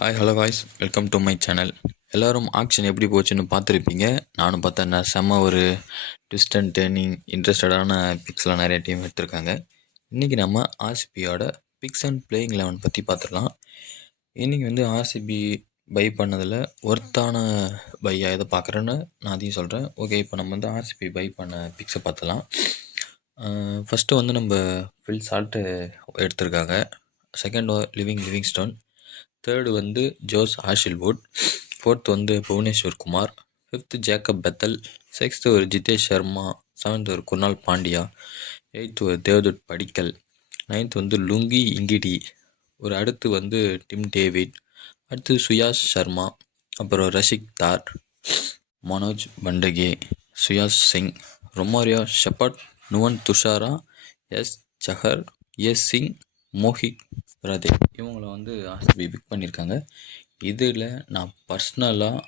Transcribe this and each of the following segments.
Hi hello guys, welcome to my channel. எல்லோரும் action எப்படி போச்சுன்னு பார்த்துருப்பீங்க. நானும் பார்த்தேன். செம்ம ஒரு ட்விஸ்ட் அண்ட் டேர்னிங் இன்ட்ரெஸ்டடான பிக்ஸ்லாம் நிறைய டீம் எடுத்திருக்காங்க. இன்றைக்கி நம்ம ஆர்சிபியோட பிக்ஸ் அண்ட் பிளேயிங் 11 பற்றி பார்த்துடலாம். இன்றைக்கி வந்து ஆர்சிபி பை பண்ணதில் ஒர்த்தான பையாக எதை பார்க்குறேன்னு நான் அதையும் சொல்கிறேன். ஓகே, இப்போ நம்ம வந்து ஆர்சிபி பை பண்ண பிக்ஸை பார்த்துலாம். ஃபஸ்ட்டு வந்து நம்ம ஃபில் சால்ட்டு எடுத்திருக்காங்க. Second Livingstone. தேர்டு வந்து ஜோஸ் ஹாஷில்வுட். ஃபோர்த் வந்து Bhuvneshwar Kumar. Fifth Jacob Bethell. Sixth ஒரு ஜிதேஷ் சர்மா. செவன்த் ஒரு குர்னால் பாண்டியா. எயித்து ஒரு தேவ்தத் படிக்கல். நைன்த் வந்து லுங்கி இங்கிடி. ஒரு அடுத்து வந்து டிம் டேவிட். அடுத்து சுயாஷ் சர்மா. அப்புறம் Rasikh Dar, Manoj Bhandage, Suyash Singh, Romario Shepherd, Nuwan Thushara, S Chahar, S Singh, Mohit பிரதே. இவங்கள வந்து ஆர்சிபி பிக் பண்ணியிருக்காங்க. இதில் நான் பர்சனலாக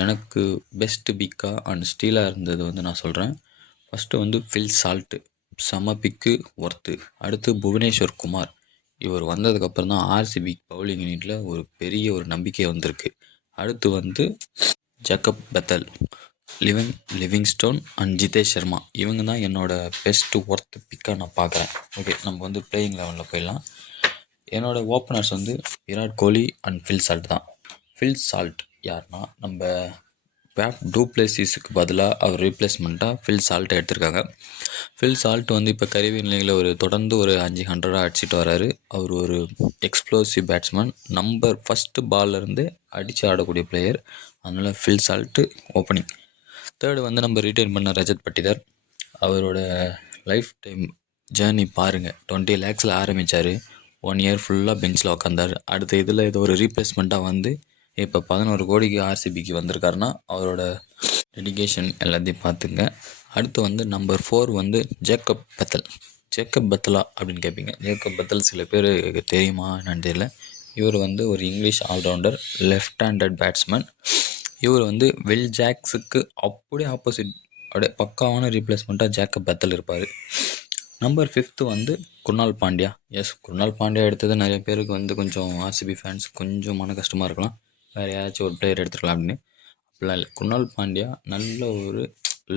எனக்கு பெஸ்ட்டு பிக்காக அண்ட் ஸ்டீலாக இருந்தது வந்து நான் சொல்கிறேன். ஃபஸ்ட்டு வந்து ஃபில் சால்ட்டு, செம பிக்கு, ஒர்த்து. அடுத்து புவனேஸ்வர் குமார். இவர் வந்ததுக்கப்புறம் தான் ஆர்சிபி பவுலிங் யூனிட்டில் ஒரு பெரிய ஒரு நம்பிக்கை வந்திருக்கு. அடுத்து வந்து Jacob Bethel, Livingstone and Jitesh Sharma. இவங்க தான் என்னோடய பெஸ்ட்டு ஒர்த்து பிக்காக நான் பார்க்குறேன். ஓகே, நம்ம வந்து பிளேயிங் 11 போயிடலாம். என்னோடய ஓப்பனர்ஸ் வந்து Virat Kohli and Phil Salt தான். ஃபில் சால்ட் யாருன்னா, நம்ம பேப் டூப்ளேசிஸுக்கு பதிலாக அவர் ரீப்ளேஸ்மெண்ட்டாக ஃபில் சால்ட்டை எடுத்திருக்காங்க. ஃபில் சால்ட் வந்து இப்போ கரீபியன் லீகில் ஒரு தொடர்ந்து ஒரு 500 அடிச்சிட்டு வராரு. அவர் ஒரு எக்ஸ்ப்ளோசிவ் பேட்ஸ்மேன். ஃபஸ்ட்டு பால்லேருந்து அடித்து ஆடக்கூடிய பிளேயர். அதனால் ஃபில் சால்ட்டு ஓப்பனிங். தேர்டு வந்து நம்ம ரிட்டைன் பண்ண ரஜத் பட்டிதார். அவரோட லைஃப் டைம் ஜேர்னி பாருங்கள். 20 lakhஸில் ஆரம்பித்தார். 1 year ஃபுல்லாக பெஞ்சில் உட்காந்தார். அடுத்த இதில் ஏதோ ஒரு ரீப்ளேஸ்மெண்ட்டாக வந்து இப்போ 11 கோடிக்கு ஆர்சிபிக்கு வந்திருக்காருன்னா அவரோட டெடிகேஷன் எல்லாத்தையும் பார்த்துங்க. அடுத்து வந்து நம்பர் 4 வந்து ஜேக்கப் பெத்தல். ஜேக்கப் பெத்தலா அப்படின்னு கேட்பீங்க. ஜேக்கப் பெத்தல் சில பேர் தெரியுமா என்னன்னு தெரியல. இவர் வந்து ஒரு English allrounder, left handed batsman. இவர் வந்து வில் ஜாக்ஸுக்கு அப்படியே ஆப்போசிட், அப்படியே பக்காவான ரீப்ளேஸ்மெண்ட்டாக ஜேக்கப் பெத்தல் இருப்பார். நம்பர் 5 வந்து குர்னால் பாண்டியா. எஸ், குர்னால் பாண்டியா எடுத்தது நிறைய பேருக்கு வந்து கொஞ்சம் ஆர்சிபி ஃபேன்ஸ் கொஞ்சம் மன கஷ்டமாக இருக்கலாம். வேறு யாராச்சும் ஒரு பிளேயர் எடுத்துக்கலாம் அப்படின்னு. அப்படிலாம் இல்லை. குர்னால் பாண்டியா நல்ல ஒரு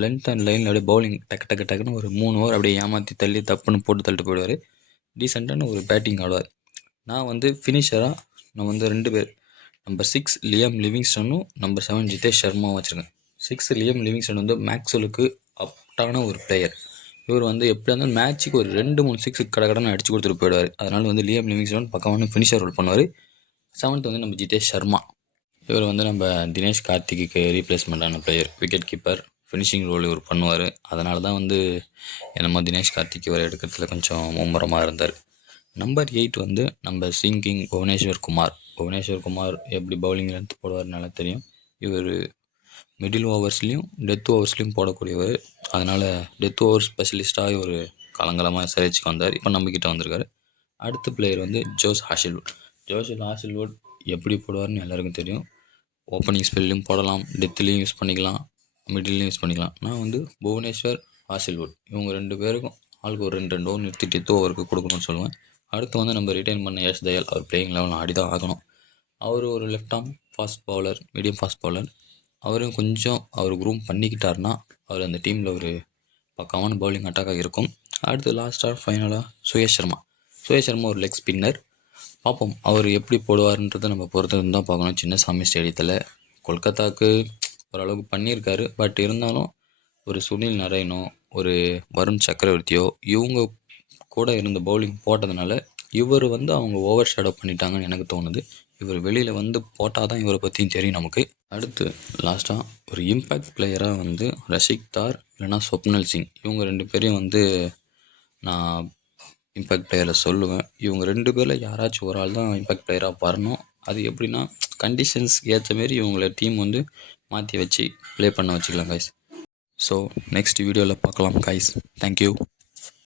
லென்த் அண்ட் லைனில் அப்படியே பவுலிங் டக்குன்னு ஒரு 3 ஓவர் அப்படியே ஏமாற்றி தள்ளி தப்புன்னு போட்டு தள்ளிட்டு போயிடுவார். டீசெண்டான ஒரு பேட்டிங் ஆடுவார். நான் வந்து ஃபினிஷராக நான் வந்து 2 பேர், நம்பர் 6 லியம் லிவிங்ஸ்டனும் நம்பர் 7 ஜிதேஷ் சர்மாவும் வச்சுருக்கேன். 6 லியம் லிவிங்ஸ்டன் வந்து மேக்ஸ்வெலுக்கு அப்டான ஒரு பிளேயர். இவர் வந்து எப்படி இருந்தாலும் மேட்ச்சுக்கு ஒரு 2-3 6 கடன்னு அடிச்சு கொடுத்துட்டு போயிடுவார். அதனால் வந்து லியம் லிவிங்ஸ்டன் பக்கமான ஃபினிஷர் ரோல் பண்ணுவார். 7th வந்து நம்ம ஜிதேஷ் சர்மா. இவர் வந்து நம்ம தினேஷ் கார்த்திக்கு ரீப்ளேஸ்மெண்ட்டான player. Wicket keeper, finishing role இவர் பண்ணுவார். அதனால தான் வந்து என்னமோ தினேஷ் கார்த்திக் இவர் எடுக்கிறதுல கொஞ்சம் மும்முரமாக இருந்தார். நம்பர் 8 வந்து நம்ம சிங்கிங் புவனேஸ்வர் குமார். புவனேஸ்வர் குமார் எப்படி பவுலிங்கில் எடுத்து போடுவார்னு நல்லா தெரியும். இவர் மிடில் ஓவர்ஸ்லேயும் டெத் ஓவர்ஸ்லேயும் போடக்கூடியவர். அதனால் டெத் ஓவர் ஸ்பெஷலிஸ்ட்டாக ஒரு காலங்காலமாக சிறைச்சிக்கு வந்தார். இப்போ நம்மக்கிட்ட வந்திருக்காரு. அடுத்த பிளேயர் வந்து ஜோஸ் ஹாஷில்வுட் எப்படி போடுவார்னு எல்லாருக்கும் தெரியும். ஓப்பனிங் ஸ்பெல்லையும் போடலாம், டெத்துலேயும் யூஸ் பண்ணிக்கலாம், மிடில்லையும் யூஸ் பண்ணிக்கலாம். நான் வந்து புவனேஸ்வர், ஹாஷில்வுட் இவங்க 2 பேருக்கும் ஆளுக்கு ஒரு 2 ஓவர் நிறுத்தி டெத் ஓவருக்கு கொடுக்கணும்னு சொல்லுவேன். அடுத்து வந்து நம்ம ரிட்டைன் பண்ண யஷ் தயால். அவர் பிளேயிங் 11 ஆடி தான் ஆகணும். அவர் ஒரு left arm fast bowler, medium fast bowler. அவரும் கொஞ்சம் அவர் க்ரூம் பண்ணிக்கிட்டார்னா அவர் அந்த டீமில் ஒரு பக்காவான பவுலிங் அட்டாக்காக இருக்கும். அடுத்து லாஸ்ட்டாக ஃபைனலாக சுயேஷ் சர்மா ஒரு லெக் ஸ்பின்னர். பார்ப்போம் அவர் எப்படி போடுவார்ன்றதை நம்ம பொறுத்து தான் பார்க்கணும். சின்னசாமி ஸ்டேடியத்தில் கொல்கத்தாவுக்கு ஓரளவுக்கு பண்ணியிருக்காரு. பட் இருந்தாலும் ஒரு சுனில் நரைனோ, ஒரு வருண் சக்கரவர்த்தியோ இவங்க கூட இருந்த பவுலிங் போட்டதுனால இவர் வந்து அவங்க ஓவர் ஷேடோ பண்ணிட்டாங்கன்னு எனக்கு தோணுது. இவர் வெளியில் வந்து போட்டால் தான் இவரை பற்றியும் தெரியும் நமக்கு. அடுத்து லாஸ்ட்டாக ஒரு இம்பேக்ட் பிளேயராக வந்து ரஷிக் தார் இல்லைனா ஸ்வப்னல் சிங், இவங்க 2 பேரையும் வந்து நான் இம்பேக்ட் பிளேயரில் சொல்லுவேன். இவங்க 2 பேரில் யாராச்சும் ஒரு ஆள் தான் இம்பேக்ட் பிளேயராக வரணும். அது எப்படின்னா கண்டிஷன்ஸ் ஏற்ற மாரி இவங்கள டீம் வந்து மாற்றி வச்சு ப்ளே பண்ண வச்சுக்கலாம் கைஸ். ஸோ நெக்ஸ்ட் வீடியோவில் பார்க்கலாம் கைஸ். தேங்க்யூ.